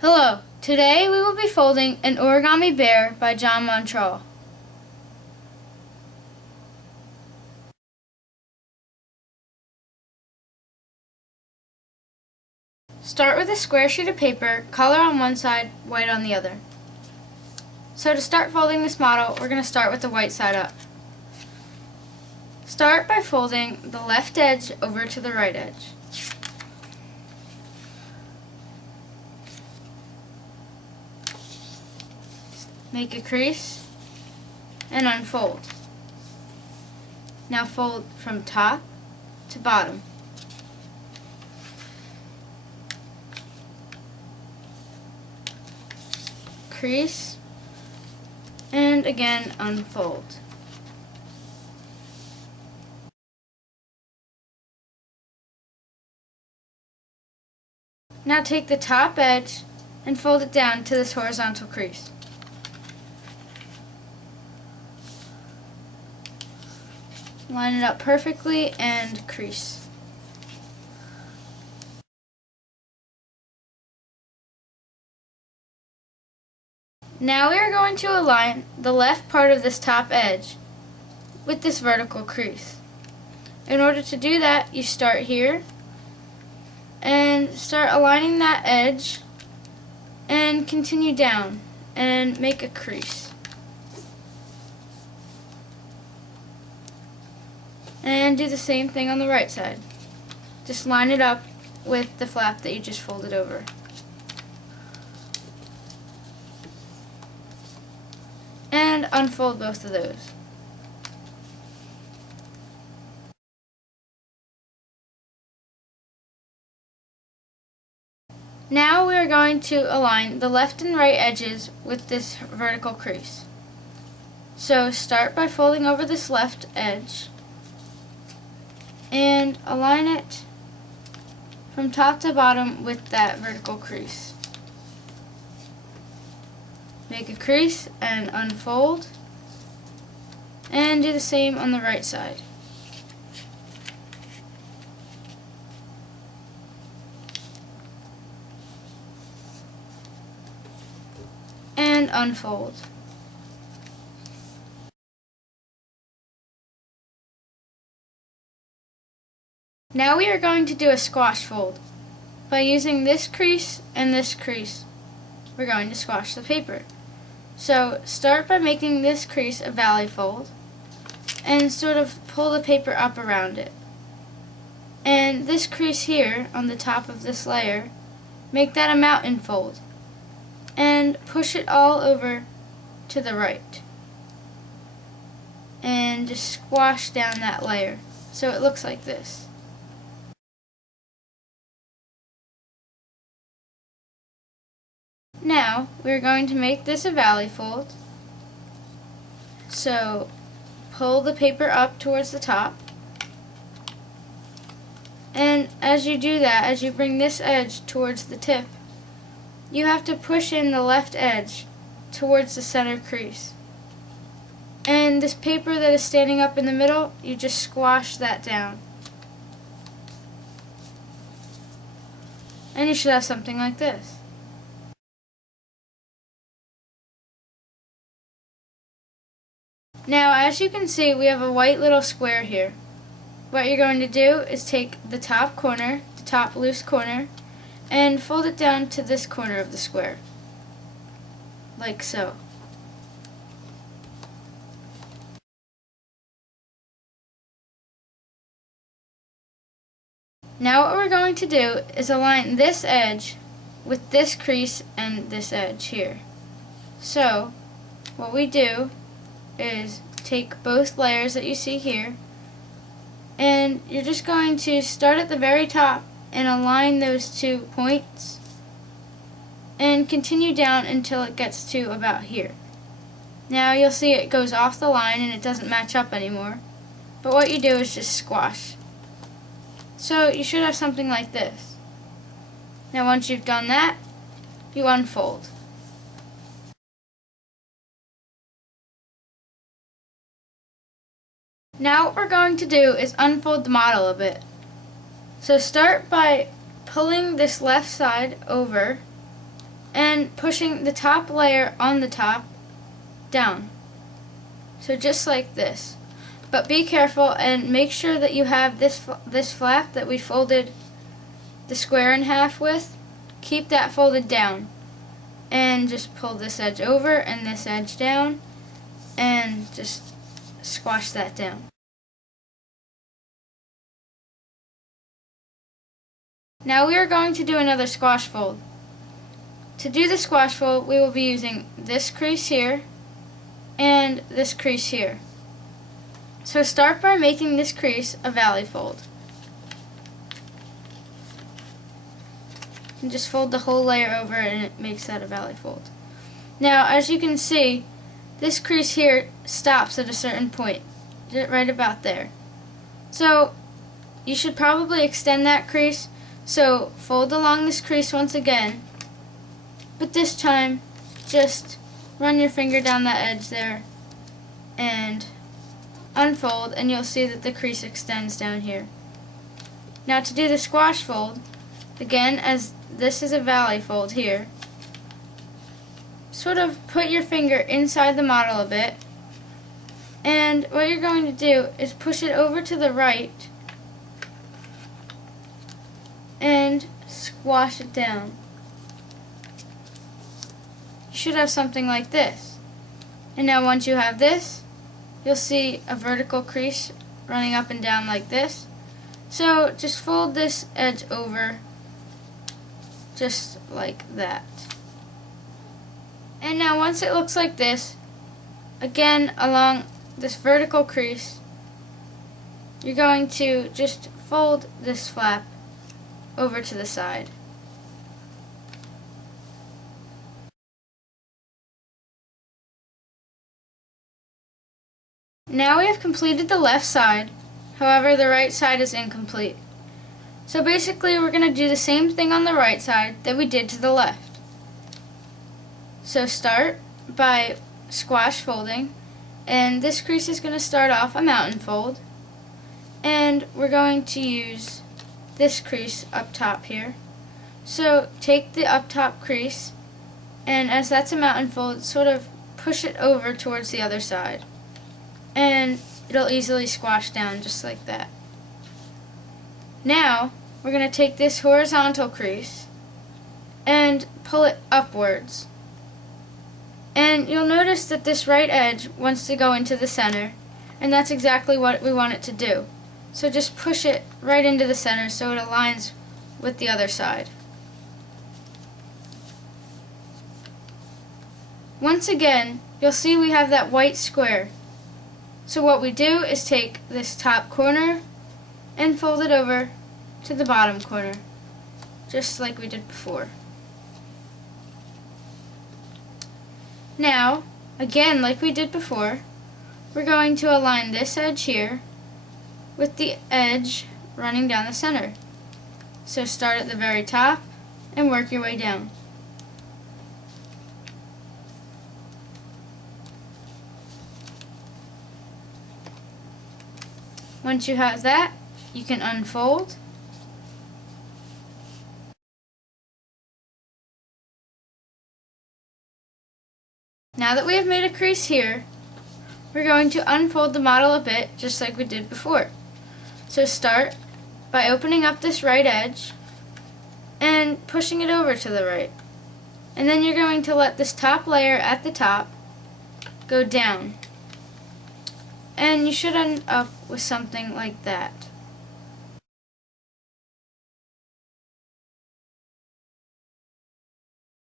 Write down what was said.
Hello, today we will be folding an origami bear by John Montroll. Start with a square sheet of paper, color on one side, white on the other. So to start folding this model, we're going to start with the white side up. Start by folding the left edge over to the right edge. Make a crease and unfold. Now fold from top to bottom. Crease and again unfold. Now take the top edge and fold it down to this horizontal crease. Line it up perfectly and crease. Now we are going to align the left part of this top edge with this vertical crease. In order to do that, you start here and start aligning that edge and continue down and make a crease. And do the same thing on the right side. Just line it up with the flap that you just folded over. And unfold both of those. Now we are going to align the left and right edges with this vertical crease. So start by folding over this left edge and align it from top to bottom with that vertical crease. Make a crease and unfold, and do the same on the right side. And unfold. Now we are going to do a squash fold. By using this crease and this crease, we're going to squash the paper. So start by making this crease a valley fold and sort of pull the paper up around it. And this crease here on the top of this layer, make that a mountain fold and push it all over to the right. And just squash down that layer so it looks like this. Now, we're going to make this a valley fold. So, pull the paper up towards the top. And as you do that, as you bring this edge towards the tip, you have to push in the left edge towards the center crease. And this paper that is standing up in the middle, you just squash that down. And you should have something like this. Now, as you can see, we have a white little square here. What you're going to do is take the top corner, the top loose corner, and fold it down to this corner of the square, like so. Now what we're going to do is align this edge with this crease and this edge here. So, what we do is take both layers that you see here, and you're just going to start at the very top and align those 2 points and continue down until it gets to about here. Now you'll see it goes off the line and it doesn't match up anymore, but what you do is just squash. So you should have something like this. Now once you've done that, you unfold. Now what we're going to do is unfold the model a bit. So start by pulling this left side over and pushing the top layer on the top down. So just like this. But be careful and make sure that you have this flap that we folded the square in half with. Keep that folded down. And just pull this edge over and this edge down and just squash that down. Now we are going to do another squash fold. To do the squash fold, we will be using this crease here and this crease here. So start by making this crease a valley fold. And just fold the whole layer over and it makes that a valley fold. Now as you can see, this crease here stops at a certain point, right about there. So you should probably extend that crease, so fold along this crease once again, but this time just run your finger down that edge there and unfold, and you'll see that the crease extends down here. Now to do the squash fold, again, as this is a valley fold here, sort of put your finger inside the model a bit, and what you're going to do is push it over to the right and squash it down. You should have something like this. And now once you have this, you'll see a vertical crease running up and down like this. So just fold this edge over just like that. And now once it looks like this, again along this vertical crease, you're going to just fold this flap over to the side. Now we have completed the left side, however the right side is incomplete. So basically we're going to do the same thing on the right side that we did to the left. So start by squash folding, and this crease is going to start off a mountain fold, and we're going to use this crease up top here. So take the up top crease, and as that's a mountain fold, sort of push it over towards the other side, and it'll easily squash down just like that. Now we're going to take this horizontal crease and pull it upwards, and you'll notice that this right edge wants to go into the center, and that's exactly what we want it to do. So just push it right into the center so it aligns with the other side. Once again, you'll see we have that white square. So what we do is take this top corner and fold it over to the bottom corner, just like we did before. Now, again like we did before, we're going to align this edge here with the edge running down the center. So start at the very top and work your way down. Once you have that, you can unfold. Now that we have made a crease here, we're going to unfold the model a bit just like we did before. So start by opening up this right edge and pushing it over to the right. And then you're going to let this top layer at the top go down. And you should end up with something like that.